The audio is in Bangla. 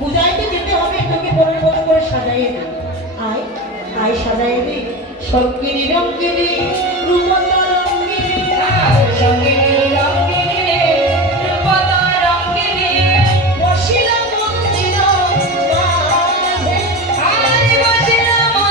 পূজাইতে যেতে হবে, তোকে বড় বড় করে সাজাইয়ে দে। আয় আয় সাজাইয়ে দে, সঙ্গিনী রঙ্গিনী